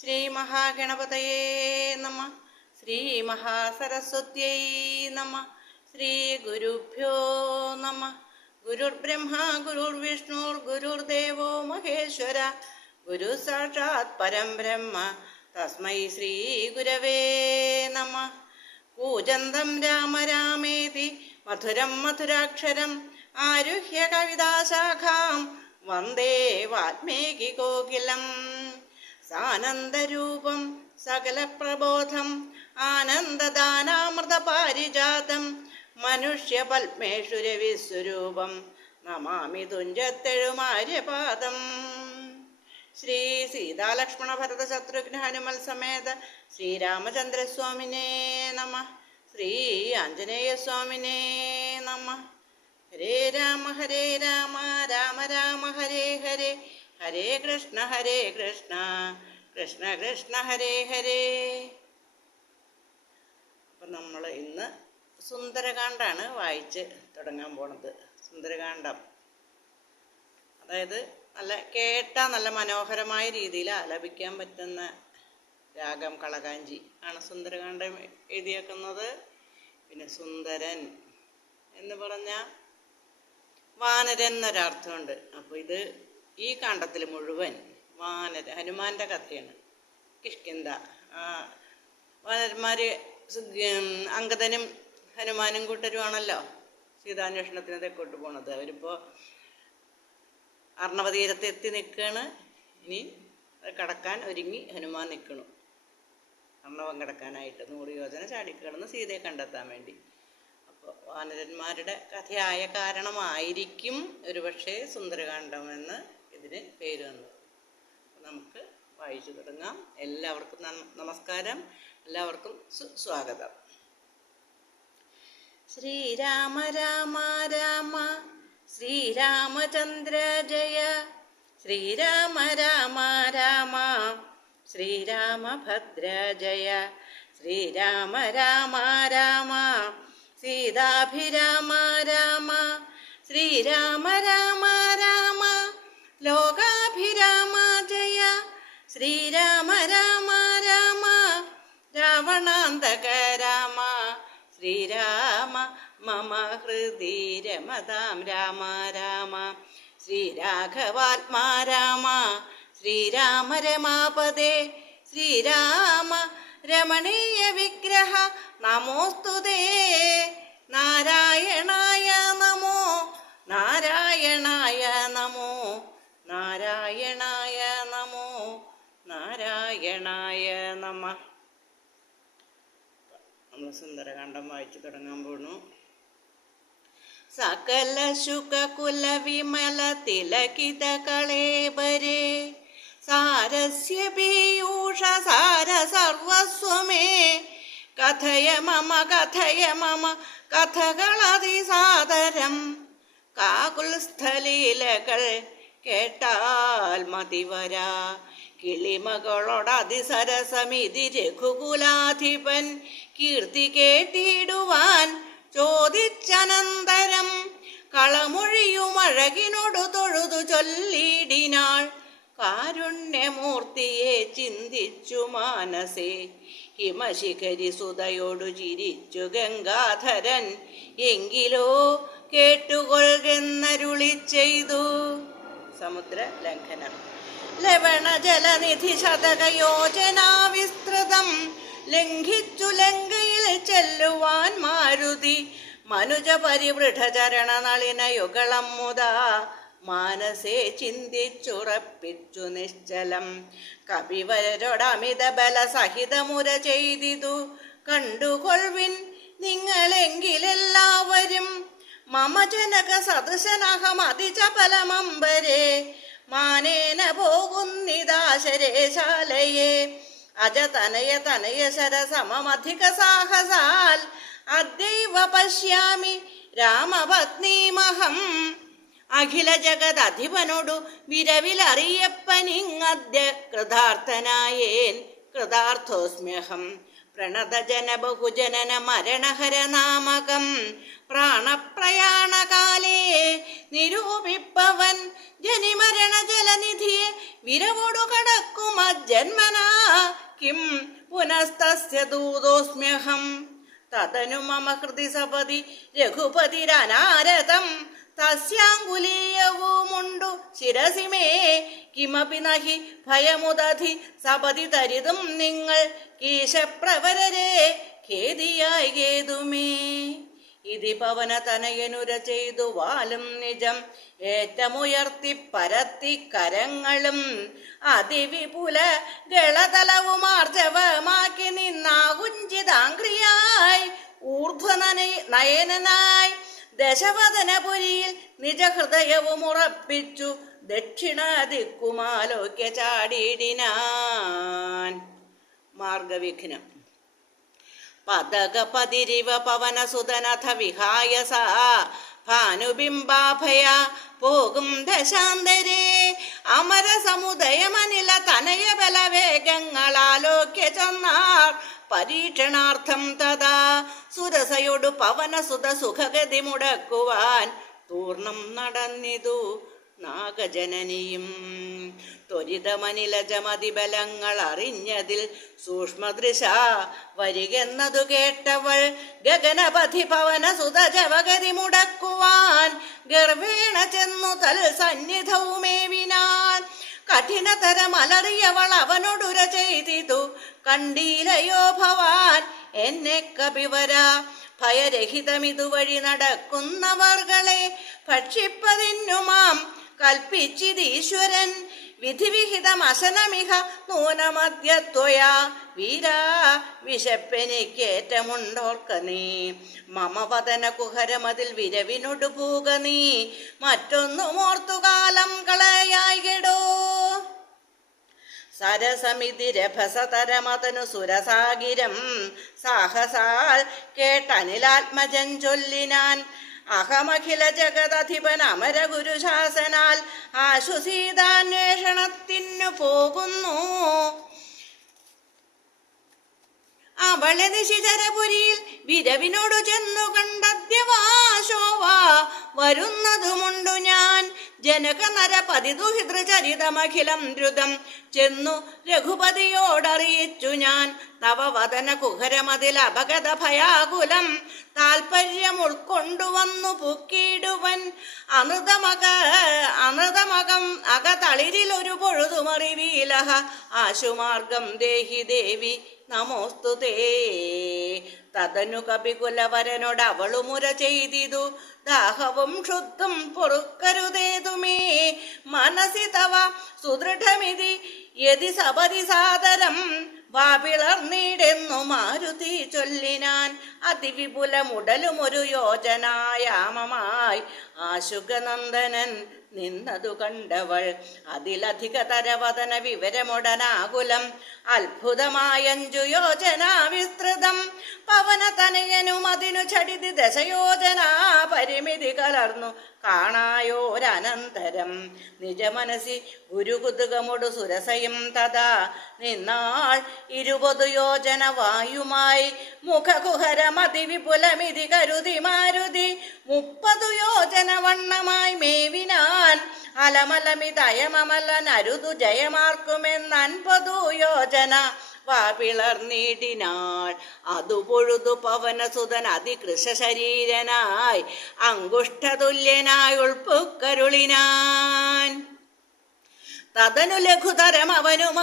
ശ്രീ മഹാഗണപതയേ നമ. ശ്രീ മഹാസരസ്വത്യൈ നമ. ശ്രീ ഗുരുഭ്യോ നമ. ഗുരുർബ്രഹ്മ ഗുരുർവിഷ്ണുർ ഗുരുർദേവോ മഹേശ്വര. ഗുരു സാക്ഷാത് പരം ബ്രഹ്മ. തസ്മൈ ശ്രീ ഗുരവേ നമ. കൂജന്തം രാമ രാമേതി മധുരം മധുരാക്ഷരം ആരുഹ്യ കവിതാശാഖാം വന്ദേ വാൽമീകി കോകിലം. സാനന്ദരൂപം സകല പ്രബോധം ആനന്ദദാനാമൃത പാരിജാതം മനുഷ്യ പത്മേഷു രവിസ്വരൂപം നമാമി തുഞ്ചത്തെഴുമാര്യപാദം. ശ്രീ സീതാലക്ഷ്മണ ഭരത ശത്രുഘ്ന ഹനുമൽ സമേത ശ്രീരാമചന്ദ്രസ്വാമിനേ നമ. ശ്രീ ആഞ്ജനേയസ്വാമിനേ നമ. ഹരേ രാമ രാമ രാമ ഹരേ ഹരേ, ഹരേ കൃഷ്ണ കൃഷ്ണ കൃഷ്ണ ഹരേ ഹരേ. അപ്പം നമ്മൾ ഇന്ന് സുന്ദരകാന്ഡാണ് വായിച്ച് തുടങ്ങാൻ പോണത്. സുന്ദരകാന്ഡം അതായത് നല്ല മനോഹരമായ രീതിയിൽ ആലപിക്കാൻ പറ്റുന്ന രാഗം കളകാഞ്ചി ആണ് സുന്ദരകാന്ഡം എഴുതിയേക്കുന്നത്. പിന്നെ സുന്ദരൻ എന്ന് പറഞ്ഞാൽ വാനരൻ എന്നൊരർത്ഥമുണ്ട്. അപ്പോൾ ഇത് ഈ കാണ്ഡത്തിൽ മുഴുവൻ ഹനുമാന്റെ കഥയാണ്. കിഷ്കിന്ധ വാനരന്മാർ അങ്കദനും ഹനുമാനും കൂട്ടരുമാണല്ലോ സീതാന്വേഷണത്തിന് തെക്കോട്ട് പോണത്. അവരിപ്പോൾ അർണവതീരത്ത് എത്തി നിൽക്കുകയാണ്. ഇനി അത് കടക്കാൻ ഒരുങ്ങി ഹനുമാൻ നിൽക്കണു. അർണവം കിടക്കാനായിട്ട് 100 യോജന ചാടിക്കിടന്ന് സീതയെ കണ്ടെത്താൻ വേണ്ടി. അപ്പോൾ വാനരന്മാരുടെ കഥയായ കാരണമായിരിക്കും ഒരുപക്ഷെ സുന്ദരകാന്ഡം എന്ന് ഇതിന് പേര് വന്നത്. നമുക്ക് വായിച്ചു തുടങ്ങാം. എല്ലാവർക്കും നമസ്കാരം, എല്ലാവർക്കും സുസ്വാഗതം. ശ്രീരാമ രാമ രാമ ശ്രീരാമചന്ദ്ര ജയ. ശ്രീരാമ രാമ രാമ ശ്രീരാമഭദ്ര ജയ. ശ്രീരാമ രാമ രാമ സീതാഭിരാമ രാമ. ശ്രീരാമ രാമ രാമ ലോകാഭിരാമ ജയ. ശ്രീരാമ രാമ രാമ രാവണാന്തക രാമ. ശ്രീരാമ മമ ഹൃദി രമതാം രാമ രാമ. ശ്രീരാഘവാത്മാ രാമ. ശ്രീരാമ രമാപദേ. ശ്രീരാമ രമണീയ വിഗ്രഹ നമോസ്തുതേ. നാരായണായ നമോ നാരായണായ നമോ നാരായണായ നമോ നാരായണായ നമ. നമ്മൾ സുന്ദരകാന്ഡം വായിച്ചു തുടങ്ങാൻ പോണു. സകല ശുകകുല വിമല തിലകിത കളേബരേ. സാരസ്യ പീയൂഷ സാര സർവസ്വമേ. കഥയ മമ കഥകളതിസാദരം. കാകുൽസ്ഥലീലകൾ കേട്ടാൽ മതിവരാ. കിളിമകളോടതിസരസമിതി രഘുകുലാധിപൻ കീർത്തി കേട്ടിടുവാൻ ചോദിച്ചനന്തരം. കളമൊഴിയുമഴകിനോടു തൊഴുതു ചൊല്ലിടിനാൾ. കാരുണ്യമൂർത്തിയെ ചിന്തിച്ചു മാനസേ. ഹിമശിഖരി സുതയോടു ചിരിച്ചു ഗംഗാധരൻ. എങ്കിലോ കേട്ടുകൊള്ളുന്നരുളി ചെയ്തു. സമുദ്ര ലംഘനം. ലവണ ജലനിധി ശതകയോജനാ വിസ്തൃതം ലംഘിച്ചു ലങ്കയിൽ ചെല്ലുവാൻ മാരുതി. മനുജ പരിവൃഢചരണ നളിന യുഗളം മുതാ മാനസേ ചിന്തിച്ചുറപ്പിച്ചു നിശ്ചലം. കപിവരോടമിത ബല സഹിതമുര ചെയ്തിതു കണ്ടുകൊൾവിൻ നിങ്ങളെങ്കിലെല്ലാവരും. മമ ജനക സദൃശനഹം അതിചപലമമ്പരേ. മാനേന പോകുന്നിതാശരേശാലയെ. അജതനയ ശരസമധിക സാഹസാൽ അദ്യൈവ പശ്യാമി രാമപത്നീമഹം. അഖില ജഗദധിപനോടു വിരവിലറിയപ്പനിങ്ങദ്യ കൃതാർത്ഥനായേൻ. കൃതാർത്ഥോസ്മ്യഹം പ്രണതജന ബഹുജനന മരണഹര നാമകം. പ്രാണപ്രയാണകാലേ നിരൂപിപ്പവൻ ജനിമരണ ജലനിധിയെ വിരവോടു കടക്കും അജന്മനാ കിം പുനസ്തസ്യ ദൂതോസ്മ്യഹം തദനു മമ ഹൃദി സപതി രഘുപതിരനാരതം തസ്യാങ്കുലീയവുമുണ്ടു ശിരസി മേ കിമപി നഹി ഭയമുദധി സപതി തരിതും നിങ്ങൾ കീശപ്രവരരെ ഖേദിയായി കേതുമേ. ഇതി പവന തനയനുര ചെയ്തു വാലും നിജം ഏറ്റമുയർത്തി പരത്തി കരങ്ങളും അതിവിപുല ഗളതലവുമാർജവമാക്കി നിന്നാകുഞ്ചിതാംഗ്രിയായി ഊർധ്വനയനായി ദശവദനപുരിയിൽ നിജഹൃദയവും ഉറപ്പിച്ചു ദക്ഷിണ ദിക്കുമാലോക്യ ചാടിയിടിനാൻ. മാർഗവിഘ്നം. പതകപതിരിവ പവനസുതനഥ വിഹായ സാ ഭാനുബിംബാഭയ പോകും ദശാന്തരേ അമരസമുദയമനില തനയ ബലവേഗങ്ങളാലോക്യ ചെന്നാർ പരീക്ഷണാർത്ഥം തഥാ സുരസയോടു പവനസുത സുഖഗതി മുടക്കുവാൻ തൂർണം നടന്നിതു നാഗജനനിയും. ത്വരിതമനിലജമതിബലങ്ങൾ അറിഞ്ഞതിൽ സൂക്ഷ്മദൃശ വരികെന്നതു കേട്ടവൾ ഗഗനപഥി പവനസുത ജവഗതി മുടക്കുവാൻ ഗർവേണ ചെന്നു തൽ സന്നിധവുമേവിനാൻ. കഠിനതരമലറിയവൾ അവനോടുര ചെയ്തിതു കണ്ടീലയോ ഭവാൻ എന്നെ കപിവര ഭയരഹിതമിതുവഴി നടക്കുന്നവർകളെ ഭക്ഷിപ്പതിന്നുമാം കൽപ്പിച്ചിതീശ്വരൻ വിധിവിഹിതം അശനമിഹ നൂനമദ്യത്വയാ വീരാ വിശപ്പെനിക്കേറ്റമുണ്ടോർക്ക നീ മമവദന കുഹരമതിൽ വിരവിനൊടു പൂക നീ മറ്റൊന്നുമോർത്തുകാലം കളയായിടോ. സരസമിതി രഭസതരമതനു സുരസാഗിരം സാഹസാൽ കേട്ടനിലാത്മജൻ ചൊല്ലിനാൻ. അഹമഖില ജഗദധിപൻ അമര ഗുരുശാസനാൽ ആശുസീതാന്വേഷണത്തിനു പോകുന്നു. അവളെ നിശിചരപുരിയിൽ വിരവിനോടു ചെന്നു കണ്ടദ്യവാശോവാ വരുന്നതുമുണ്ടു ഞാൻ. ജനക നരപതി ദുഹിതൃചരിതമഖിലം ദ്രുതം ചെന്നു രഘുപതിയോടറിയിച്ചു ഞാൻ. തവ വദന കുഹരമതിൽ അപഗത ഭയാകുലം താൽപര്യം ഉൾക്കൊണ്ടുവന്നു പുക്കിയിടുവൻ. അനൃതമകം അകതളിരിലൊരു പൊഴുതുമറിവീലഹ ആശുമാർഗം ദേഹി ദേവി നമോസ്തുതേ. തതനു കപികുലവരനോട് അവളുമുര ചെയ്തിതു ദാഹവും ക്ഷുദ്ധം പൊറുക്കരുതേതുമേ മനസി തവ സുദൃഢമിതി യതി സപതി സാദരം വാപിളർന്നീടെന്നു മാരുതി ചൊല്ലിനാൻ. അതിവിപുലമുടലുമൊരു യോജനായാമമായി ആശുഗനന്ദനൻ നിന്നതു കണ്ടവൾ അതിലധിക തരവദന വിവരമുടനാകുലം അത്ഭുതമായഞ്ചു യോജന വിസ്തൃതം പവനതനയനും അതിനു ചടിതി ദശയോജനാ പരിമിതി കലർന്നു കാണായോരനന്തരം നിജമനസി ഗുരുകുതുകമൊടു സുരസയും തഥാ നിന്നാൾ 20 യോജന വായുമായി മുഖകുഹരമതി വിപുലമിതി കരുതി മാരുതി 30 യോജന വണ്ണമായി മേവിനാൻ. അലമലമിതയമമലനരുതു ജയമാർക്കുമെന്ന് 50 യോജന വാപിളർന്നീടിനാൾ. അതു പൊഴുതു പവനസുതൻ അതികൃശ ശരീരനായി അങ്കുഷ്ഠതുല്യനായി ഉൾപ്പുക്കരുളിനാൻ. തതനു ലഘുതരം അവനും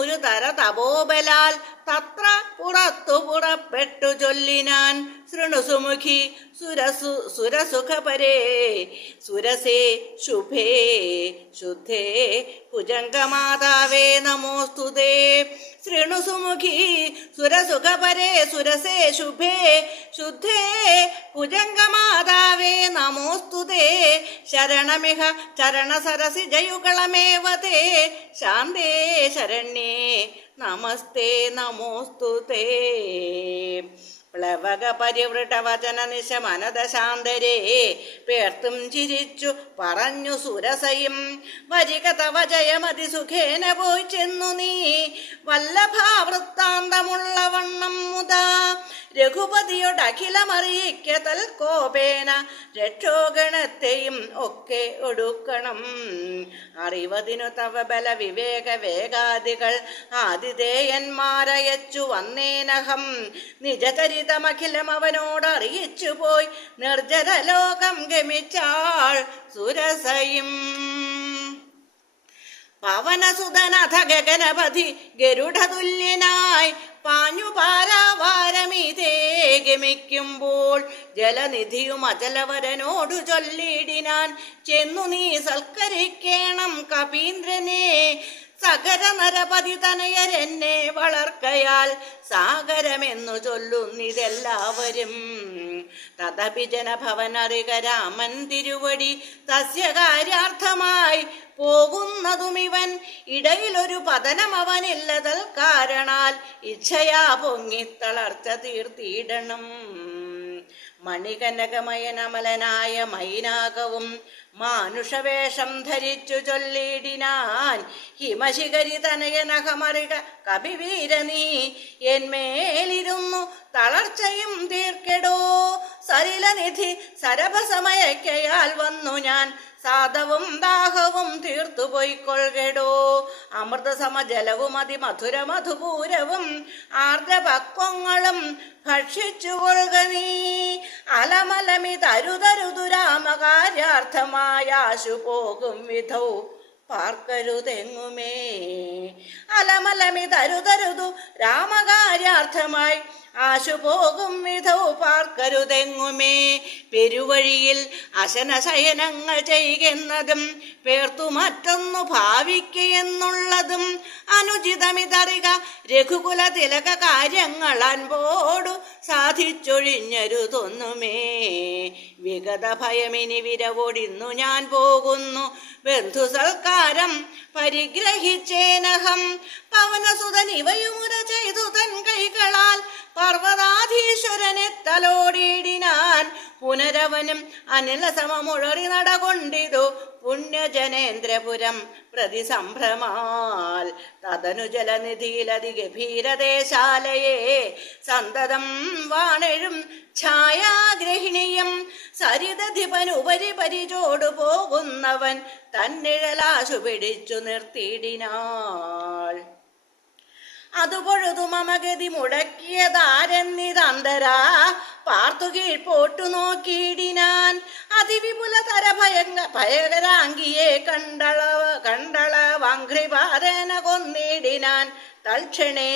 ഒരു തര തപോബലാൽ തത്ര പുറത്തു പുറപ്പെട്ടു ചൊല്ലിനാൻ. ശൃണുസുമുഖി സുരസുഖപരേ സുരസേ ശുഭേ ശുദ്ധേ ഭുജംഗമാതാവേ നമോസ്തുതേ. ശൃണുസുമുഖി സുരസുഖപരേ സുരസേ ശുഭേ ശുദ്ധേ ഭുജംഗമാതാവേ നമോസ്തുതേ. ശരണമിഹ ചരണസരസി ജയുകളമേവതേ ശാന്തേ ശരണ്യേ നമസ്തേ നമോസ്തുതേ. പ്ലവക പരിവൃട്ടവചന നിശമനദശാന്തരേ പേർത്തും ചിരിച്ചു പറഞ്ഞു സുരസയും വരിക തവ ജയമതി സുഖേന പോയി ചെന്നു നീ വല്ലഭാവൃത്താന്തമുള്ള വണ്ണം മുതാ രഘുപതിയോടഖിലമറിയിക്കതൽ കോപേന രക്ഷോഗണത്തെയും ഒക്കെ ഒടുക്കണം. അറിവതിനു തവ ബല വിവേക വേഗാദികൾ ആതിഥേയന്മാരയച്ചു വന്നേനഹം. നിജചരിതമഖിലം അവനോടറിയിച്ചു പോയി നിർജ്ജരലോകം ഗമിച്ചാൾ സുരസയും. പവനസുതനഥ ഗഗനപതി ഗരുഡതുല്യനായി പാഞ്ഞു പാരാവാരമീതേ ഗമിക്കുമ്പോൾ ജലനിധിയും അചലവരനോടു ചൊല്ലിടിനാൻ, ചെന്നു നീ സൽക്കരിക്കേണം കപീന്ദ്രനെ. സകര നരപതി തനയരെന്നെ വളർക്കയാൽ സാഗരമെന്നു ചൊല്ലുന്നിതെല്ലാവരും. തദപി ജനഭവനറിക രാമൻ തിരുവടി തസ്യ കാര്യാർത്ഥമായി പോകുന്നതുമിവൻ. ഇടയിലൊരു പതനം അവനില്ലതൽ കാരണാൽ ഇച്ഛയാ പൊങ്ങിത്തളർച്ച തീർത്തിയിടണം. മണികനകമയനമലനായ മൈനാകവും മാനുഷവേഷം ധരിച്ചു ചൊല്ലിടിനാൻ, ഹിമശിഖരി തനയനഹമറിക കപിവീരനീ എന്മേലിരുന്നു തളർച്ചയും തീർക്കെടോ. സലിലനിധി സരഭസമയക്കയാൽ വന്നു ഞാൻ സാധവും ദാഹവും തീർത്തു പൊയ്ക്കൊള്ളുകടോ. അമൃതസമജലവും അതിമധുര മധുപൂരവും ആർദ്രപക്വങ്ങളും ഭക്ഷിച്ചു കൊള്ളുക നീ. അലമലമിതരുതരുതു രാമകാര്യാർത്ഥമായ ആശു പോകും വിധൗ പാർക്കരുതെങ്ങുമേ. അലമലമിതരുതരുതു രാമകാര്യാർത്ഥമായി ആശു പോകും വിധൗ പാർക്കരുതെങ്ങുമേ. പെരുവഴിയിൽ അശനശയനങ്ങൾ ചെയ്യുന്നതും പേർത്തു മറ്റൊന്നു ഭാവിക്കുകയെന്നുള്ളതും അനുചിതമിതറിക. രഘുകുല തിലക കാര്യങ്ങൾ അൻപോടു സാധിച്ചൊഴിഞ്ഞരുതൊന്നുമേ. വിഗത ഭയമിനി വിരവോടിന്നു ഞാൻ പോകുന്നു, ബന്ധു സൽക്കാരം പരിഗ്രഹിച്ചേനഹം. പവനസുതൻ ഇവയുമുര ചെയ്തു തൻ കൈകളാൽ പർവ്വതാധീശ്വരനെ തലോടിയിടിനാൻ. പുനരവനും അനില സമമുഴറി നടകൊണ്ടിതു പുണ്യജനേന്ദ്രപുരം പ്രതി സംഭ്രമാൽ. തതനു ജലനിധിയിലതിഗഭീരദേശാലയെ സന്തതം വാണെഴും ഛായാഗ്രഹിണിയും. സരിതധിപനുപരി പരിചോടു പോകുന്നവൻ തന്നിഴലാശു പിടിച്ചു നിർത്തിയിടിനാൾ. അതുപൊഴുതു മമഗതി മുടക്കിയതാരെന്നിതന്തരാ പാർത്തു കീഴ്പോട്ടു നോക്കിയിടിനാൻ. അതിവിപുലതര ഭയകരാംഗിയെ കണ്ടള വംഘ്രിപാരേന കൊന്നിടിനാൻ തൽക്ഷണേ.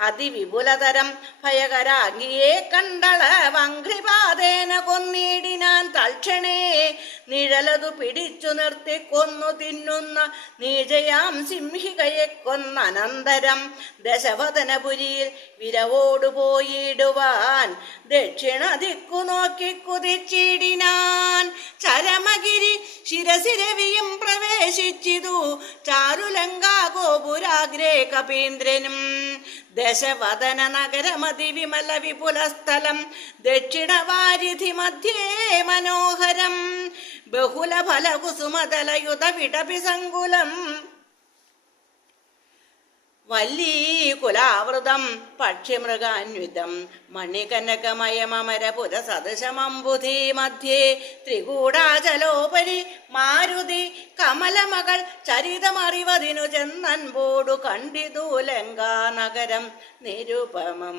അതിവിപുലതരം ഭയകരാംഗിയെ കണ്ടള വംഘ്രിപാതേന കൊന്നിടിനാൻ തൽക്ഷണേ. നിഴലതു പിടിച്ചു നിർത്തി കൊന്നു തിന്നുന്ന നീജയാം സിംഹികയെ കൊന്നനന്തരം ദശവദനപുരിയിൽ വിരവോടു പോയിടുവാൻ ദക്ഷിണ ദിക്കു നോക്കി കുതിച്ചിടിനാൻ. ചരമഗിരി ശിരസിരവിയും പ്രവേശിച്ചിതു ചാരുലങ്കാ ഗോപുരാഗ്രേ കപീന്ദ്രനും. ദശവദന നഗരമതി വിമല വിപുലസ്ഥലം ദക്ഷിണവാരിധി മധ്യേ മനോഹരം. ബഹുല ഫല കുസുമതലയുത വിടപി സങ്കുലം വല്ലീകുലാവൃതം പക്ഷിമൃഗാന്വിതം മണികനകമയമരപുര സദൃശമംബുധി മധ്യേ ത്രികൂടാചലോപരി മാരുതി കമലമകൾ ചരിതമറിവതിനു ചെന്നൻപോടു കണ്ടിതു ലങ്കാനഗരം നിരുപമം.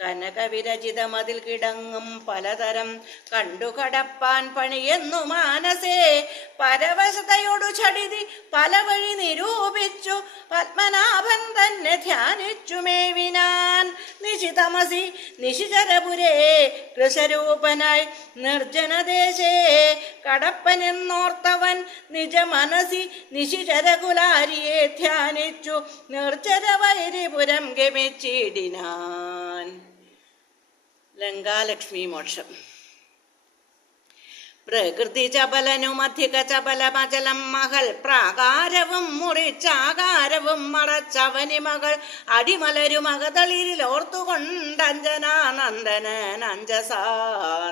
കനകവിരചിതമതിൽ കിടങ്ങും പലതരം കണ്ടു കടപ്പാൻ പണിയെന്നു മാനസേ. പരവശതയോടു ചടിതി പല വഴി നിരൂപിച്ചു പത്മനാഭൻ തന്നെ ധ്യാനിച്ചു മേവിനാൻ. നിശിതമസി നിശിചരപുരേ കൃശരൂപനായി നിർജ്ജനദേശേ കടപ്പനെന്നോർത്തവൻ നിജ മനസി നിശിചരകുലാരിയെ ധ്യാനിച്ചു നിർജ്ജരവൈരിപുരം ഗമിച്ചിടിനാൻ. ലങ്കാലക്ഷ്മി മോക്ഷം. പ്രകൃതി ചപലനുമധിക ചപലമചലം മകൾ പ്രാകാരവും മുറിച്ചാകാരവും മറച്ചവനി മകൾ അടിമലരുമകതളിരിൽ ഓർത്തുകൊണ്ടഞ്ജനാനന്ദനഞ്ജസാ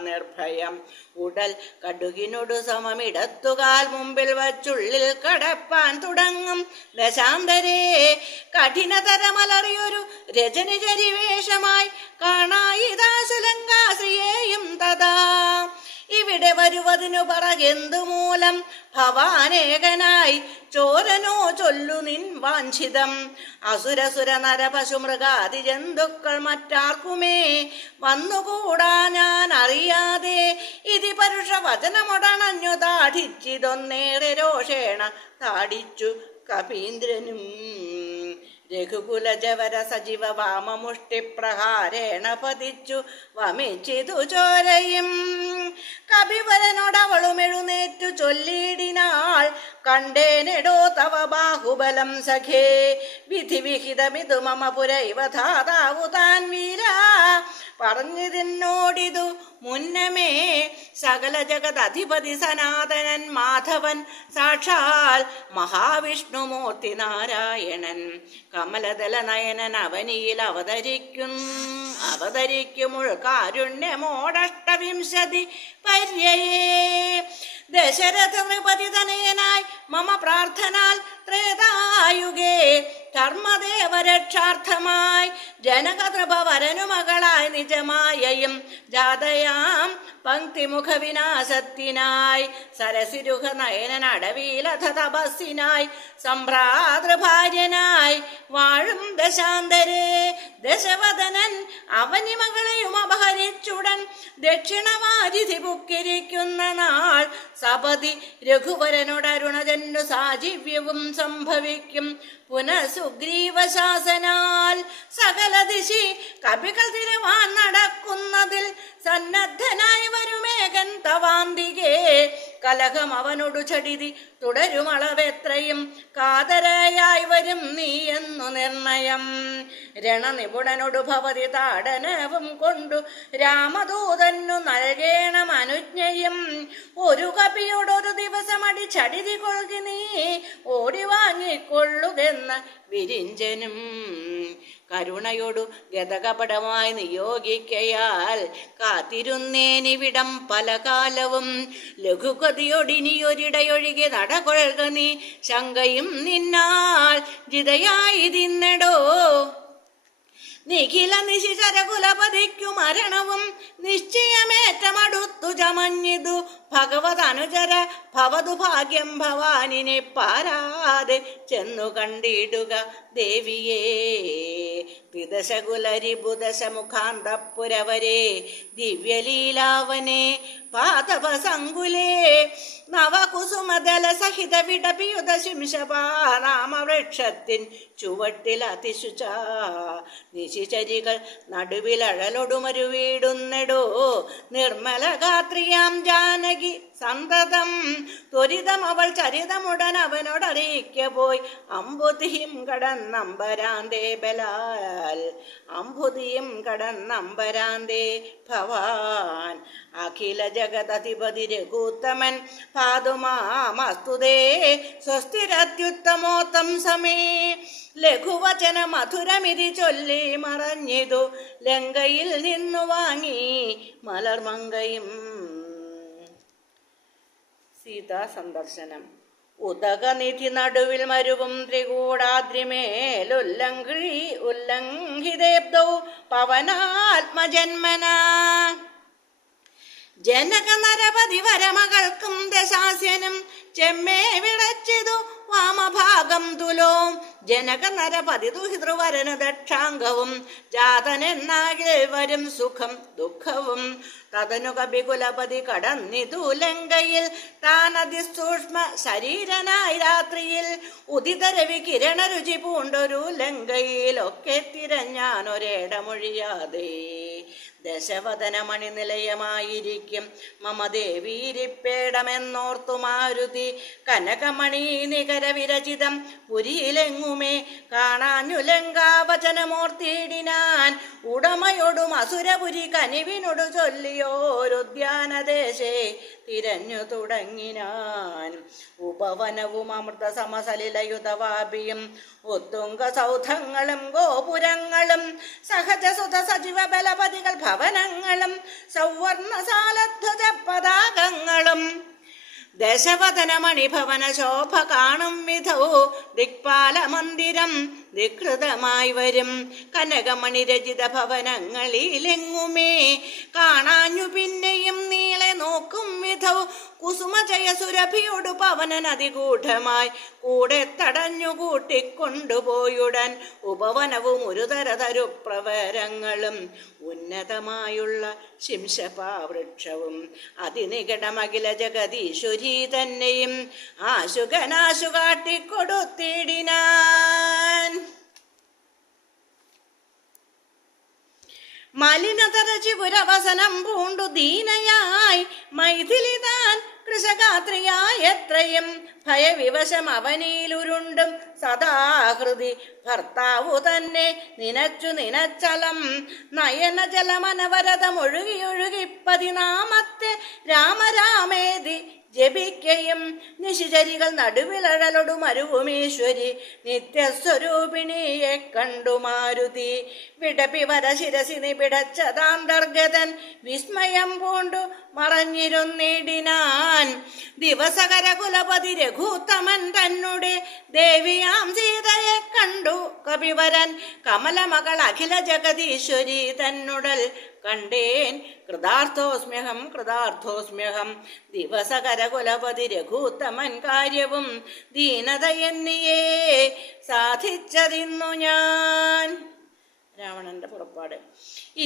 നിർഭയം ഉടൽ കടുകിനോടു സമമിടത്തുകാൽ മുമ്പിൽ വച്ചുള്ളിൽ കടപ്പാൻ തുടങ്ങും ദശാന്തരേ. കഠിനതരമലറിയൊരു രജനിചരിവേഷമായി കാണായി വരുവതിനു പറകെന്തു മൂലം ഭവാനേകനായി ചോരനോ ചൊല്ലു നിൻ വാഞ്ചിതം. അസുരസുര നര പശുമൃഗാദി ജന്തുക്കൾ മറ്റാർക്കുമേ വന്നുകൂടാ ഞാൻ അറിയാതെ. ഇതി പരുഷ വചനമൊടണഞ്ഞു താഠിച്ചിതൊന്നേറെ രോഷേണ താടിച്ചു കപീന്ദ്രനും. രഘുകുലജവര സജീവ വാമമുഷ്ടിപ്രഹാരേണ പതിച്ചു വമിച്ചിതു ചോരയും. കപിവരനോടവളും എഴുന്നേറ്റു ചൊല്ലിയിടിനാൾ, കണ്ടേനെടോ തവ ബാഹുബലം സഖേ. വിധിവിഹിതമിതു മമ പുരൈവ ധാതാവു താൻ വീര. പറഞ്ഞതിനോടിതു മുന്നമേ സകല ജഗദധിപതി സനാതനൻ മാധവൻ സാക്ഷാൽ മഹാവിഷ്ണുമൂർത്തി നാരായണൻ. കമലദല നയനൻ അവനിയിൽ അവതരിക്കുമുൾ കാരുണ്യമോടഷ്ടവിംശതി പര്യയേ. ദശരഥ നൃപതി തനയനായി മമ പ്രാർത്ഥനാൽ ത്രേതായുഗേ ധർമ്മദേവരക്ഷാർത്ഥമായി ജനകതൃപവരനു മകളായി നിജമായയും ജാതയാം പങ്ക്തിമുഖ വിനാശത്തിനായി സരസിരുഹ നയനൻ അടവീലധ തപസ്സിനായി സംഭ്രാതൃഭാര്യനായി വാഴും ദശാന്തരേ. ദശവദനൻ അവനി മകളെയും അപഹരിച്ചുടൻ ദക്ഷിണവാരിധി പുക്കിരിക്കുന്ന നാൾ സപതി രഘുവരനോടരുണജന്നു സാജീവ്യവും സംഭവിക്കും. പുനഃസുഗ്രീവശാസനാൽ സകല ദിശി കപികൾ തിരുവാൻ നടക്കുന്നതിൽ സന്നദ്ധനായി വരുമേകൻ തവാന്തികേ. കലഹം അവനോടു ചടിതി തുടരുമളവെത്രയും കാതരയായി വരും നീ എന്നു നിർണയം. രണനിപുണനോടു ഭവതി താടനവും കൊണ്ടു രാമദൂതന്നു നൽകേണം അനുജ്ഞയും. ഒരു കപിയോടൊരു ദിവസം അടിച്ചടിതി കൊള്ളുക നീ ഓടി വാങ്ങിക്കൊള്ളുകെന്ന വിരിഞ്ചനും. കരുണയോടു ഗതകപടമായി നിയോഗിക്കയാൽ കാത്തിരുന്നേനിവിടം പല കാലവും. ലഘുഗതിയൊടിനിയൊരിടയൊഴികെ നടകൊള്ളുക നീ ശങ്കയും നിന്നാൽ ജിതയായി തിന്നെടോ. നിഖില നിശിചരകുലപതിക്കു മരണവും നിശ്ചയമേറ്റമടുത്തു ചമഞ്ഞിതു. ഭഗവതനുചര ഭവതു ഭാഗ്യം ഭവാനിനെ പാരാതെ ചെന്നു കണ്ടിടുക ദേവിയേ. ത്രിദശകുലരിബുദശമുഖാന്തപുരവരേ ദിവ്യലീലാവനേ പാതപസങ്കുലേ നവകുസുമദല സഹിത വിടപിയുത ശിംശപാനാമവൃക്ഷത്തിൻ ചുവട്ടിൽ അതിശുച നിശിചരികൾ നടുവിലഴലൊടുമരു വീടുന്നെടോ. നിർമ്മലഗാത്രിയാം ജാനകി സന്തതം ത്വരിതം അവൾ ചരിതമുടൻ അവനോടറിയിക്ക പോയി. അമ്പുതിയും കടന്നമ്പരാന്തേ ബലാൽ അമ്പുതിയും കടന്നമ്പരാന്തേ ഭവാൻ. അഖില ജഗദധിപതി രഘുത്തമൻ പാതുമാമസ്തുതേ സ്വസ്തിരത്യുത്തമോത്തം സമേ. ലഘുവചന മധുരമിതി ചൊല്ലി മറഞ്ഞിതു ലങ്കയിൽ നിന്നു വാങ്ങി മലർമങ്കയും. സീതാ സന്ദർശനം. ഉദകനിധി നടുവിൽ മരുവും ത്രികൂടാദ്രിമേലുല്ലംഘിതേബ്ദൗ പവനാത്മജന്മനാ. ജനക നരപതി വരമകൾക്കും ദശാസ്യനും ചെമ്മേ വിളച്ചിതു വാമഭാഗം തുലോം. ജനക നരപതി ദുഹിതൃവരന് ദക്ഷാംഗവും ജാതനെന്നാകിൽ വരും സുഖം ദുഃഖവും. തതനു കപികുലപതി കടന്നിതു ലങ്കയിൽ താനതിസൂക്ഷ്മ ശരീരനായി രാത്രിയിൽ. ഉദിതരവി കിരണരുചി പൂണ്ടൊരു ലങ്കയിലൊക്കെ തിരഞ്ഞാനൊരേടമൊഴിയാതെ. ദശവദനമണി നിലയമായിരിക്കും മമ ദേവീരിപ്പേടമെന്നോർത്തു മാരുതി. കനകമണി നികര വിരചിതം പുരിയിലെങ്ങുമേ കാണാഞ്ഞു ലങ്കാവചനമോർത്തിയിടിനാൻ. ഉടമയോടും അസുരപുരി കനിവിനോടു ചൊല്ലിയോരുദ്യാനദേശേ തിരഞ്ഞു തുടങ്ങിനാൻ. ഉപവനവും അമൃത സമസലിലയുധവാപിയും ഉത്തുംഗ സൗധങ്ങളും ഗോപുരങ്ങളും സഹജസുത സജീവ ബലപതികൾ ഭവനങ്ങളും സൗവർണസാലധ്വജ പതാകങ്ങളും ദശവദനമണിഭവന ശോഭ കാണും വിധൗ ദിക്പാല മന്ദിരം വികൃതമായി വരും. കനകമണിരചിത ഭവനങ്ങളിലെങ്ങുമേ കാണാഞ്ഞു പിന്നെയും നീളെ നോക്കും വിധൗ കുസുമജയ സുരഭിയോടു പവനൻ അതിഗൂഢമായി കൂടെ തടഞ്ഞു കൂട്ടിക്കൊണ്ടുപോയുടൻ. ഉപവനവും ഒരു തരതരുപ്രവരങ്ങളും ഉന്നതമായുള്ള ശിംശപാവൃക്ഷവും അതിനികടമഖില ജഗദീശ്വരി തന്നെയും ആശുകനാശു കാട്ടിക്കൊടുത്തിടിനാൻ. മലിനതരചിപുരവസനം പൂണ്ടു ദീനയായി മൈഥിലി താൻ കൃശഗാത്രിയായ എത്രയും ഭയവിവശം അവനിലുരുണ്ടും സദാഹൃതി ഭർത്താവു തന്നെ നിനച്ചലം നയനജലമനവരതമൊഴുകിയൊഴുകി 14 രാമരാമേതി ജപിക്കയും നിശിചരികൾ നടുവിലഴലൊടു മരുവുമീശ്വരി നിത്യസ്വരൂപിണിയെ കണ്ടു മാരുതി വിടപി വരശിരസി നിപിടച്ചതാന്തർഗതൻ വിസ്മയം പൂണ്ടു മറഞ്ഞിരുന്നിടിനാൻ. ദിവസകര കുലപതി രഘൂത്തമൻ തന്നെ ദേവിയാം സീതയെ കണ്ടു കപിവരൻ കമലമകൾ അഖില ജഗദീശ്വരി തന്നുടൽ കണ്ടേൻ കൃതാർത്ഥോസ്മ്യഹം ദിവസകര കുലപതി രഘൂത്തമൻ കാര്യവും ദീനത എന്നിയേ സാധിച്ചതിന്നു ഞാൻ. രാവണന്റെ പുറപ്പാട്.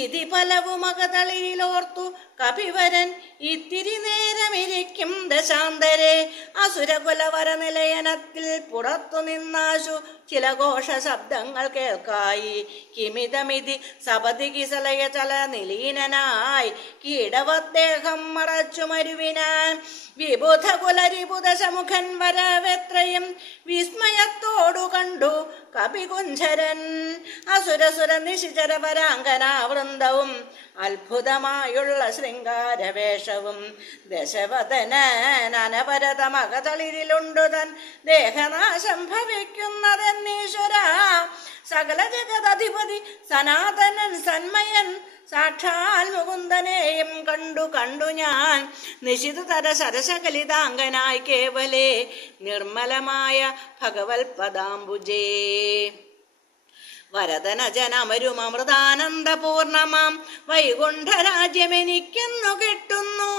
ഇതി ഫലവുമകതളിരിലോർത്തു കപിവരൻ ഇത്തിരി നേരമിരിക്കും ദശാന്തരെ അസുരകുലവര നിലയനത്തിൽ പുറത്തു നിന്നാശു ചില ഘോഷ ശബ്ദങ്ങൾ കേൾക്കായി. കിമിതമിതി സപതി കിസലയ ചല നിലീനനായി കീടവദ്ദേഹം മറച്ചു മരുവിനാൻ. വിബുധ കുലരിബുദശമുഖൻ വരവെത്രയും വിസ്മയത്തോടു കണ്ടു കപികുഞ്ചരൻ. അസുരസുര നിശിചര പരാങ്കനാവൃന്ദവും അത്ഭുതമായുള്ള ശൃംഗാരവേഷവും ദശവദനനപരതമകതളിരിലുണ്ടു തൻ ദേഹനാശം ഭവിക്കുന്നതെന്നീശ്വര. സകല ജഗദധിപതി സനാതനൻ സന്മയൻ സാക്ഷാൽ മുകുന്ദനെയും കണ്ടു ഞാൻ നിശിതതര സരസകലിതാംഗനായി കേവലേ നിർമ്മലമായ ഭഗവത് പദാംബുജേ. വരദനജനമരുമൃതാനന്ദപൂർണമാം വൈകുണ്ഠരാജ്യമെനിക്കെന്നു കിട്ടുന്നു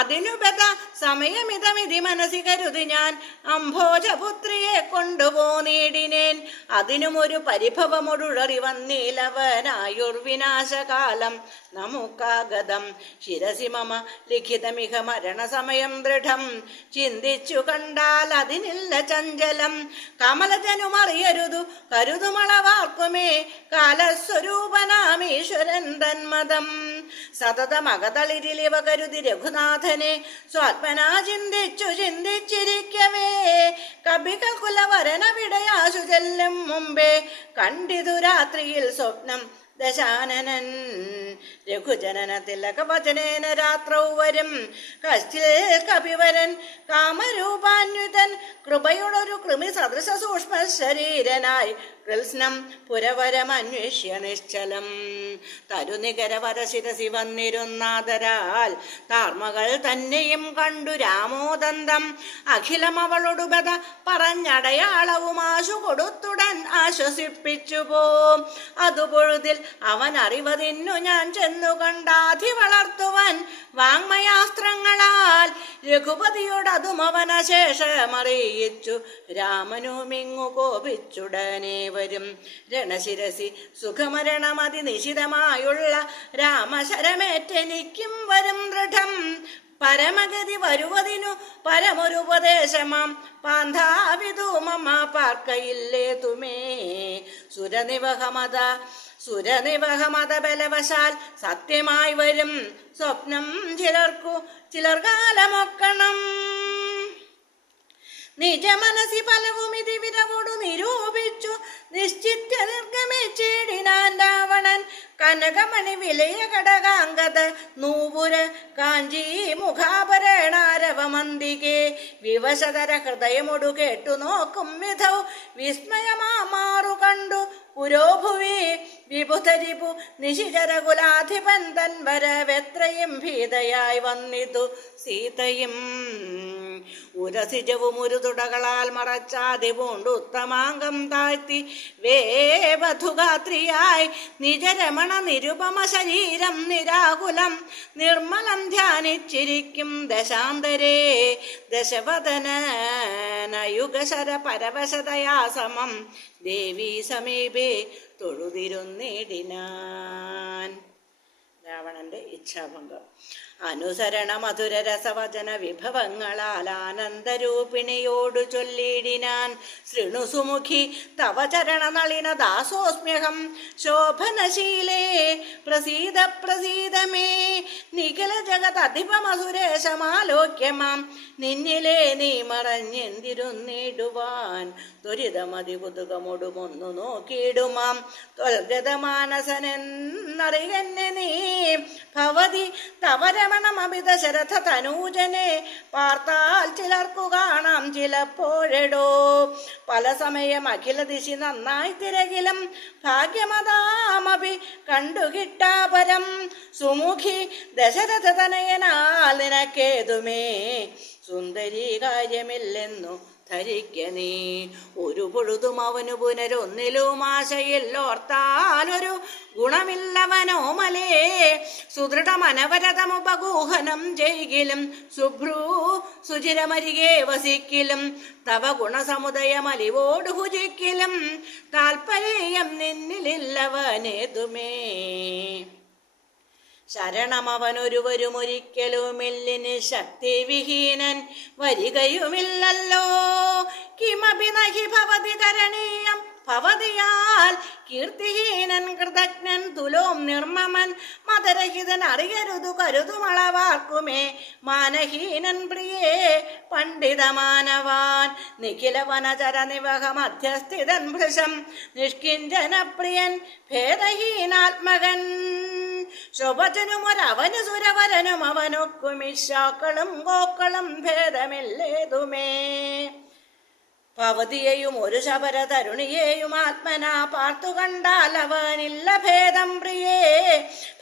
അതിനുപത സമയമിതമിതി മനസ്സി കരുതി ഞാൻ അംഭോജപുത്രിയെ കൊണ്ടുപോന്നീടിനേൻ. അതിനുമൊരു പരിഭവമൊടുഴറി വന്നീലവനായുർവിനാശകാലം നമുക്കാഗതം ശിരസി മമ ലിഖിതമിഹ മരണസമയം ദൃഢം ചിന്തിച്ചു കണ്ടാൽ അതിനില്ല ചഞ്ചലം. കമലജനുമറിയരുതു കരുതുമളവാർക്കുമേ കാലസ്വരൂപനാമീശ്വരൻ തന്മതം. സതതമകതളിരിലിവ കരുതി രഘുനാഥനെ സ്വാത്മനാ ചിന്തിച്ചിരിക്കവേ കപികൾ കുലവരനവിടയാശു ചെല്ലും മുമ്പേ കണ്ടിതു രാത്രിയിൽ സ്വപ്നം ദശാനനൻ. രഘുജനന തിലകവചനേന രാത്രൗ വരും കശ്ചിൽ കപിവരൻ കാമരൂപാന്വിതൻ കൃപയുടൊരു കൃമി സദൃശ സൂക്ഷ്മ ശരീരനായി കൃത്സ്നം പുരവരമന്വേഷ്യ നിശ്ചലം. തരുനികരവരശിരസി വന്നിരുന്നാദരാൽ താർമകൾ തന്നെയും കണ്ടു രാമോദന്തം. അഖിലം അവളൊടുപത പറഞ്ഞടയാളവും ആശു കൊടുത്തുടൻ ആശ്വസിപ്പിച്ചു പോം. അതുപൊഴുതിൽ അവൻ അറിവതിന്നു ഞാൻ ചെന്നു കണ്ടാധി വളർത്തുവാൻ വാങ്മയാസ്ത്രങ്ങളാൽ രഘുപതിയോടതും അവനശേഷമറിയിച്ചു. രാമനുമിങ്ങു കോപിച്ചുടനെ വരും രണശിരസി സുഖമരണമതി നിശിതമായുള്ള രാമശരമേറ്റെനിക്കും വരും ദൃഢം. പരമഗതി വരുവതിനു പരമൊരുപദേശമാം പാന്ധാവിധു മമ പാർക്കയില്ലേ തുമേ. സുരനിവഹമത ബലവശാൽ സത്യമായി വരും സ്വപ്നം ചിലർ കാലമൊക്കണം. നിജമനസി ഫലവും ഇതി വിരവോടു നിരൂപിച്ചു നിശ്ചിത്യ നിർഗമിച്ചിടിനാൻ രാവണൻ. കനകമണി വിലയ കടകാംഗത നൂപുര കാഞ്ചീ മുഖാഭരണാരവമന്തികെ വിവശതര ഹൃദയമൊടു കേട്ടു നോക്കും വിധൗ വിസ്മയമാറു കണ്ടു പുരോഭുവി വിബുധരിപു നിശിചരകുലാധിപൻ തൻ വരവെത്രയും ഭീതയായി വന്നിതു സീതയും. ഉരസിജവും ഒരു തുടകളാൽ മറച്ചാതി പൂണ്ട് ഉത്തമാംഗം താഴ്ത്തി വേവധുഗാത്രിയായി നിജരമണ നിരുപമ ശരീരം നിരാകുലം നിർമ്മലം ധ്യാനിച്ചിരിക്കും ദശാന്തരേ ദശവദനയുഗശര പരവശതയാ സമം ദേവീ സമീപേ തൊഴുതിരുന്നിടിനാൻ. രാവണന്റെ ഇച്ഛാഭംഗം. അനുസരണ മധുര രസവചന വിഭവങ്ങളാൽ ആനന്ദരൂപിണിയോടു ചൊല്ലിടിനാൻ. ശൃണുസുമുഖി തവ ചരണ നളിന ദാസോസ്മ്യഹം ശോഭനശീലേ പ്രസീദ പ്രസീദമേ നിഖില ജഗത് അധിപമസുരേശമാലോക്യമാം നിന്നിലേ നീ മറഞ്ഞെന്തിരുന്നിടുവാൻ ത്വരിതമതി കുതുകമൊടുമൊന്നു നോക്കിയിടുമാം ത്വൽഗതമാനസനെന്നറിയന്നെ നീ ഭവതി തവരമണമമിത ശരഥ തനൂജനെ പാർത്താൽ ചിലർക്കു കാണാം ചിലപ്പോഴെടോ പല സമയം അഖില ദിശി നന്നായി തിരകിലും ഭാഗ്യമതാമപി കണ്ടുകിട്ടാപരം സുമുഖി ദശരഥ തനയനാൽ നിനക്കേതുമേ സുന്ദരീ കാര്യമില്ലെന്നു ധരിക്ക നീ. ഒരു പൊഴുതും അവനു പുനരൊന്നിലും ആശയില്ലോർത്താലൊരു ഗുണമില്ലവനോമലേ സുദൃഢമനവരതമുപഗൂഹനം ചെയ്കിലും ശുഭ്രൂ സുചിരമരികെ വസിക്കിലും തവ ഗുണസമുദയമലിവോട് ഭുജിക്കിലും താൽപര്യം നിന്നിലില്ലവനേതുമേ. ശരണമവനൊരുവരുമൊരിക്കലുമില്ലിന് ശക്തിവിഹീനൻ വരികയുമില്ലല്ലോ. കിമപി നഹി ഭവതി കരണീയം ഭവതിയാൽ കീർത്തിഹീനൻ കൃതജ്ഞൻ തുലോം നിർമ്മമൻ മതരഹിതൻ അറിയരുതു കരുതുമളവാർക്കുമേ മാനഹീനൻ പ്രിയേ പണ്ഡിതമാനവാൻ നിഖില വനചര നിവഹ മധ്യസ്ഥിതൻ ഭൃശം നിഷ്കിഞ്ചനപ്രിയൻ ഭേദഹീനാത്മകൻ ശോഭജനുമൊരവനു സുരവരനും അവനൊക്കുമിശാക്കളും ഗോക്കളും ഭേദമില്ലേതുമേ. ഭവതിയെയും ഒരു ശബര തരുണിയെയും ആത്മനാ പാർത്തു കണ്ടാൽ അവനില്ല ഭേദം പ്രിയേ.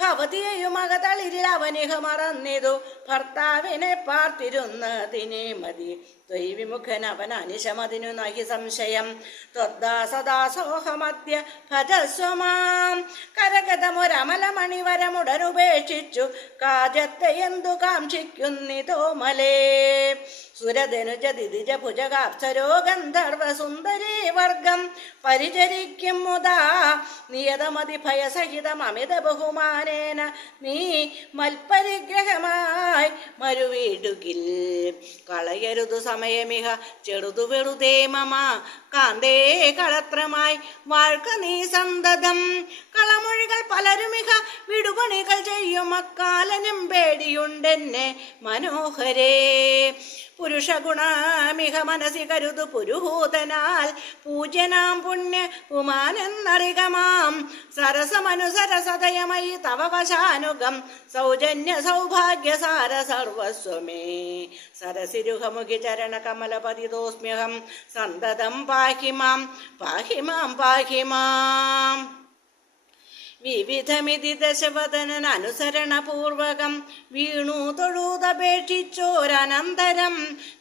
ഭവതിയെയും അകതളിരിൽ അവനിഹ മറന്നിതു ഭർത്താവിനെ പാർത്തിരുന്നതിനെ മതി. ത്വൈവിമുഖൻ അവൻ അനിശമതിനു നഹി സംശയം ത്വദ്ദാസദാസോഹമദ്യ ഭജസ്വമാം. കരഗതമൊരമലമണിവരമുടനുപേക്ഷിച്ചു കാജത്തെ എന്തു കാക്ഷിക്കുന്നിതോമലേ. സുരധനുജ ദിദിജ ഭുജകാപ്സരോ ഗന്ധർവ സുന്ദരീ വർഗം പരിചരിക്കും മുതാ നിയതമതി ഭയസഹിതം അമിത ബഹുമാനേന നീ മൽപരിഗ്രഹമായി മരുവീടുകിൽ. കളയരുതു സമയമിഹ ചെറുതു വെറുതേ മമ കാന്തേ കളത്രമായി വാഴ്ക നീ സന്തതം. കളമൊഴികൾ പലരുമിഹ വിടുപണികൾ ചെയ്യും അക്കാലനും പേടിയുണ്ടെന്നെ മനോഹരേ. പുരുഷഗുണമിഹ മനസി കരുതു പുരുഹൂതനാൽ പൂജ്യനാം പുണ്യ പുമാനെന്നറികമാം. സരസമനുസരസതയമയി തവ വശാനുഗം സൗജന്യ സൗഭാഗ്യസാര സർവസ്വമേ. സരസിരുഹമുഖി ചരണ കമലപതിതോസ്മ്യഹം സന്തതം പാഹി മാം പാഹി മാം പാഹി മാം. വിവിധമിതി ദശവദനൻ അനുസരണപൂർവകം വീണു തൊഴുതപേക്ഷിച്ചോരനന്തരം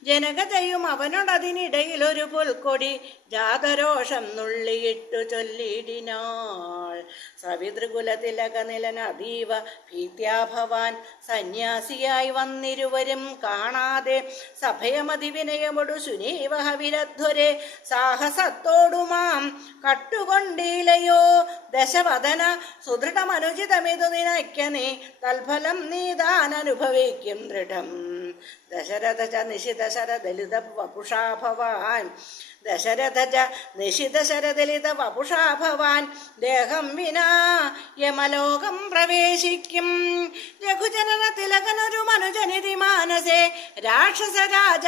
ജനകതയും അവനോടതിനിടയിൽ ഒരു പുൽക്കൊടി ജാതരോഷം നുള്ളിയിട്ടു ചൊല്ലിടിനാൾ. സവിതൃകുലതിലകനിലൻ അതീവ ഭീത്യാഭവാൻ സന്യാസിയായി വന്നിരുവരും കാണാതെ സഭയമതിവിനയമൊടു സുനീവഹ വിരധ്വരെ സാഹസത്തോടുമാം കട്ടുകൊണ്ടിലയോ ദശവദന സുദൃഢമനുചിതമിതു നിനയ്ക്കനേ തൽഫലം നീതാനനുഭവിക്കും ദൃഢം. ദശരഥ ച നിശിത ശരദലിത വപുഷാ ഭവാൻ ദശരഥ നിശിത ശരദലിത വപുഷാ ഭവാൻ ദേഹം വിനാ യമലോകം പ്രവേശിക്കും. രഘുജനന തിലകനൊരു മനുജനിധി മാനസേ രാക്ഷസ രാജ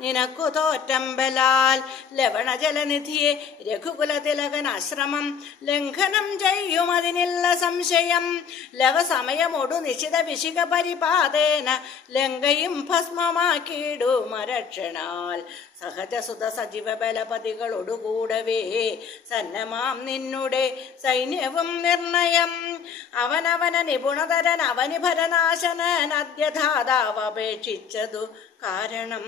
നിനക്കു തോറ്റമ്പലാൽ. ലവണജലനിധിയെ രഘുകുല തിലകൻ ആശ്രമം ലംഘനം ചെയ്യുമതിനില്ല സംശയം. ലവസമയമൊടു നിശിത വിശിക പരിപാതേന ലങ്കയും ഭസ്മമാക്കിയിടുമരക്ഷണാൽ. സഹജസുത സജീവ ബലപതികളൊടുകൂടവേ സന്നമാം നിന്നുടെ സൈന്യവും നിർണയം. അവനവന നിപുണതരൻ അവനിഭരനാശനൻ അദ്യധാതാവപേക്ഷിച്ചതു കാരണം.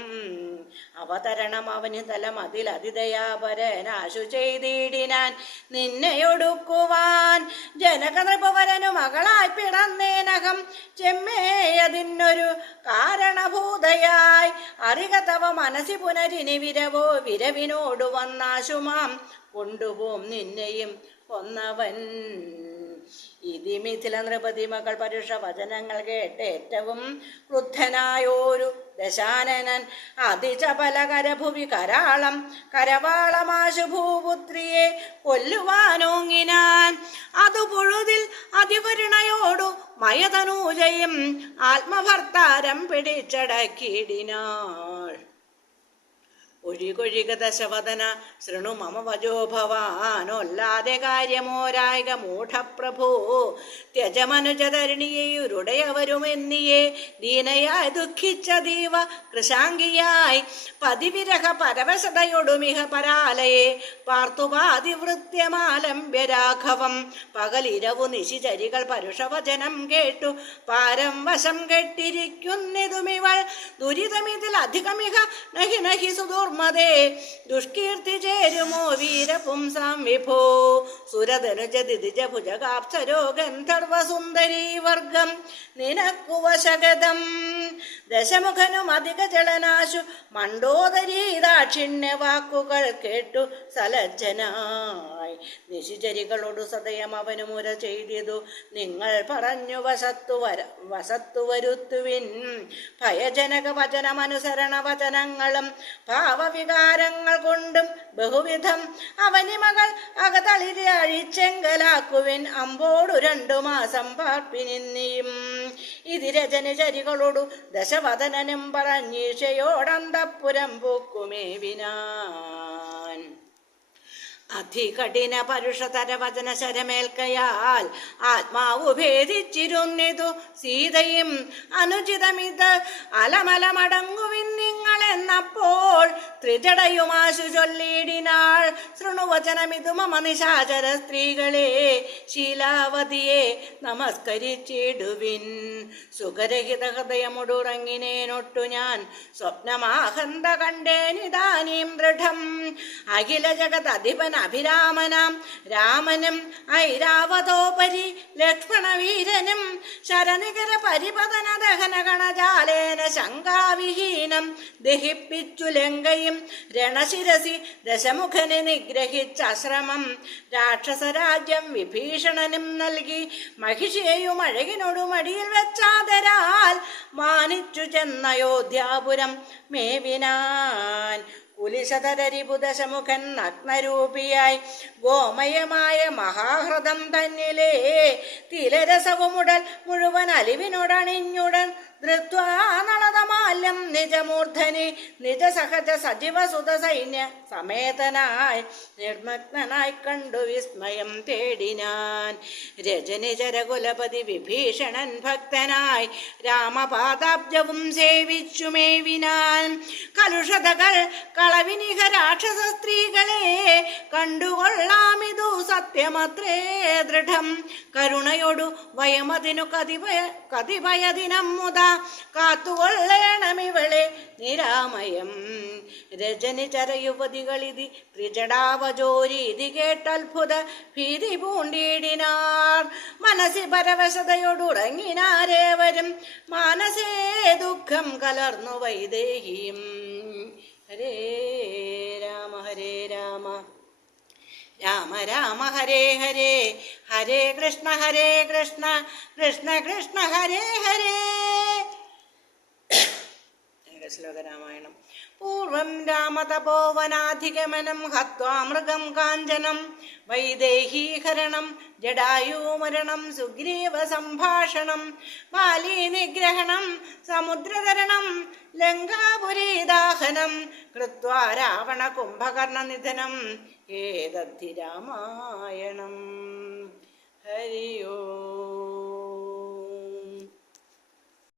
അവതരണം അവന് തലം അതിലതിദയാപരനാശു ചെയ്തിടിനാൻ നിന്നെയൊടുക്കുവാൻ. ജനകനൃപവരനു മകളായി പിറന്നേനകം ചെമ്മേയതിനൊരു കാരണഭൂതയായി. അറിക തവ മനസ്സി പുനരിനി വിരവോ വിരവിനോടു വന്നാശുമാം കൊണ്ടുപോം നിന്നെയും കൊന്നവൻ. ഇതി മിഥില നൃപതി മകൾ പരുഷ വചനങ്ങൾ കേട്ടേറ്റവും ക്രുദ്ധനായോരു ദശാനനൻ അതിചപലകരഭുവി കരാളം കരവാളമാശു ഭൂപുത്രിയെ കൊല്ലുവാനോങ്ങിനാൻ. അതു പൊഴുതിൽ അതിവരുണയോടു മയതനൂജയും ആത്മഭർത്താരം പിടിച്ചടക്കിടിനാൾ. ഒഴികൊഴിക ദശവദന ശൃണു മമ വജോ ഭവാനൊല്ലാതെ കാര്യമോരായിക മൂഢപ്രഭോ. ത്യജമനുജതരുണിയുരുടയവരുമെന്നിയെ ദീനയായി ദുഃഖിച്ച ദീവ കൃശാംഗിയായി പതിവിരഹ പരവശതയൊടുമിഹ പരാലയെ പാർത്തുപാതിവൃത്യമാലംബ്യ രാഘവം. പകലിരവു നിശിചരികൾ പരുഷവചനം കേട്ടു പാരം വശം കെട്ടിരിക്കുന്നിതുമിവൾ. ദുരിതമിതിൽ അധികമിഹ നഹി നഹി സുദൂർ ദുഷ്കീർത്തി ചേരുമോ വീരപുംസാം വിഭോ. സുരധനുജതിജ ഭുജകാപ്സരോ ഗന്ധർവസുന്ദരീ വർഗം നിനക്കു വശഗതം. ദശമുഖനും അധിക ജളനാശു മണ്ഡോദരീ ദാക്ഷിണ്യ വാക്കുകൾ കേട്ടു സലജ്ജനായി. നിശിചരികളോടു സദയം അവനു മുര ചെയ്തിതു നിങ്ങൾ പറഞ്ഞു വശത്തു വരുത്തുവിൻ. ഭയജനക വചനമനുസരണ വചനങ്ങളും ഭാവവികാരങ്ങൾ കൊണ്ടും ബഹുവിധം അവനി മകൾ അകതളിരെ അഴിച്ചെങ്കലാക്കുവിൻ. അമ്പോടു 2 മാസം പാർപ്പിനിന്നിയും. ഇതിരജനിചരികളോടു ദശവദനനും പറഞ്ഞീഷയോടന്തപ്പുരം പൂക്കുമേവിനാൻ. അതികഠിന പരുഷതര വചന ശരമേൽക്കയാൽ ആത്മാവു ഭേദിച്ചിരുന്നിതു സീതയും. അനുചിതമിത് അലമലമടങ്ങുവിൻ നിങ്ങളെന്നപ്പോൾ ത്രിജടയുമാശു ചൊല്ലിയിടിനാൾ. ശൃണുവചനമിതു മമ നിശാചര സ്ത്രീകളെ ശീലാവതിയെ നമസ്കരിച്ചിടുവിൻ. സുഖരഹിത ഹൃദയമുടുറങ്ങിനേനൊട്ടു ഞാൻ സ്വപ്നമാഹന്ത കണ്ടേനിതാനീം ദൃഢം. അഖില ജഗത് അധിപൻ അഭിരാമനാം രാമനും ഐരാവതോപരി ലക്ഷ്മണവീരനും ശരനികര പരിപതന ദഹന ഗണജാലേന ശങ്കാവിഹീനം ദഹിപ്പിച്ചു ലങ്കയും രണശിരസി ദശമുഖനെ നിഗ്രഹിച്ച ശ്രമം. രാക്ഷസരാജ്യം വിഭീഷണനും നൽകി മഹിഷിയെയും അഴകിനോടു മടിയിൽ വെച്ചാതരാൽ മാനിച്ചു ചെന്നയോധ്യാപുരം മേവിനാൻ. കുലിശതരരിപുദശമുഖൻ നഗ്നരൂപിയായി ഗോമയമായ മഹാഹൃദം തന്നിലേ തിലരസവുമുടൽ മുഴുവൻ അലിവിനോടണിഞ്ഞുടൻ ധൃത്വാ നളതമാല്യം നിജമൂർധനി നിജസഹജ സജീവസുത സൈന്യ സമേതനായി നിർമഗ്നായി കണ്ടു വിസ്മയം തേടിനാൻ. രജനിചരകുലപതി വിഭീഷണൻ ഭക്തനായി രാമപാദാബ്ജവും സേവിച്ചുമേവിനാൻ. കലുഷതകൾ കളവിനിഹ രാക്ഷസ സ്ത്രീകളെ കണ്ടുകൊള്ളാമിതു സത്യമത്രേ ദൃഢം. കരുണയോടു വയമതിനു കതിഭയദിനം മുത കാത്തുകൊള്ളേണമിവളെ നിരാമയം. രജനിചര യുവതികളിതി ത്രിജടാവജോരീതി കേട്ടത്ഭുത ഭീതി പൂണ്ടിടിനാർ. മനസ്സി പരവശതയോടുറങ്ങിനാരേവരും മാനസേ ദുഃഖം കലർന്നു വൈദേഹിയും. ഹരേ രാമ ഹരേ രാമ രാമ രാമ ഹരേ ഹരേ ഹരേ കൃഷ്ണ കൃഷ്ണ കൃഷ്ണ ഹരേ ഹരേ. ശ്ലോകരാമായണം. പൂർവം രാമതപോവനാധിഗമനം ഹത്വാ മൃഗം കാഞ്ചനം വൈദേഹീഹരണം ജടായൂമരണം സുഗ്രീവ സംഭാഷണം ബാലീനിഗ്രഹണം സമുദ്രതരണം ലങ്കാപുരീദാഹനം കൃത്വാ രാവണ കുംഭകർണനിധനം ഏതദ്ധി രാമായണം. ഹരി ഓം.